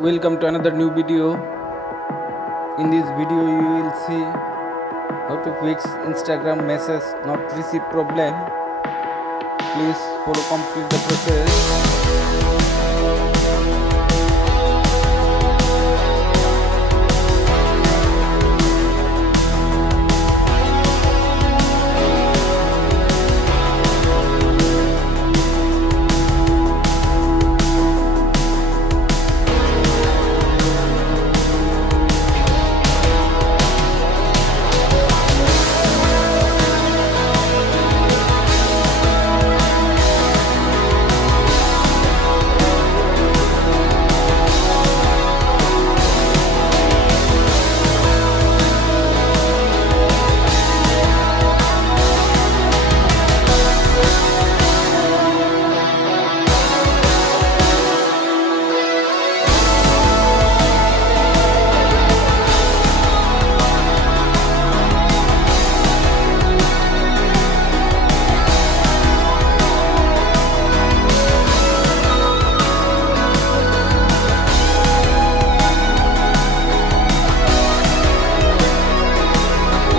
Welcome to another new video. In this video you will see how to fix Instagram message not receive problem. Please follow complete the process.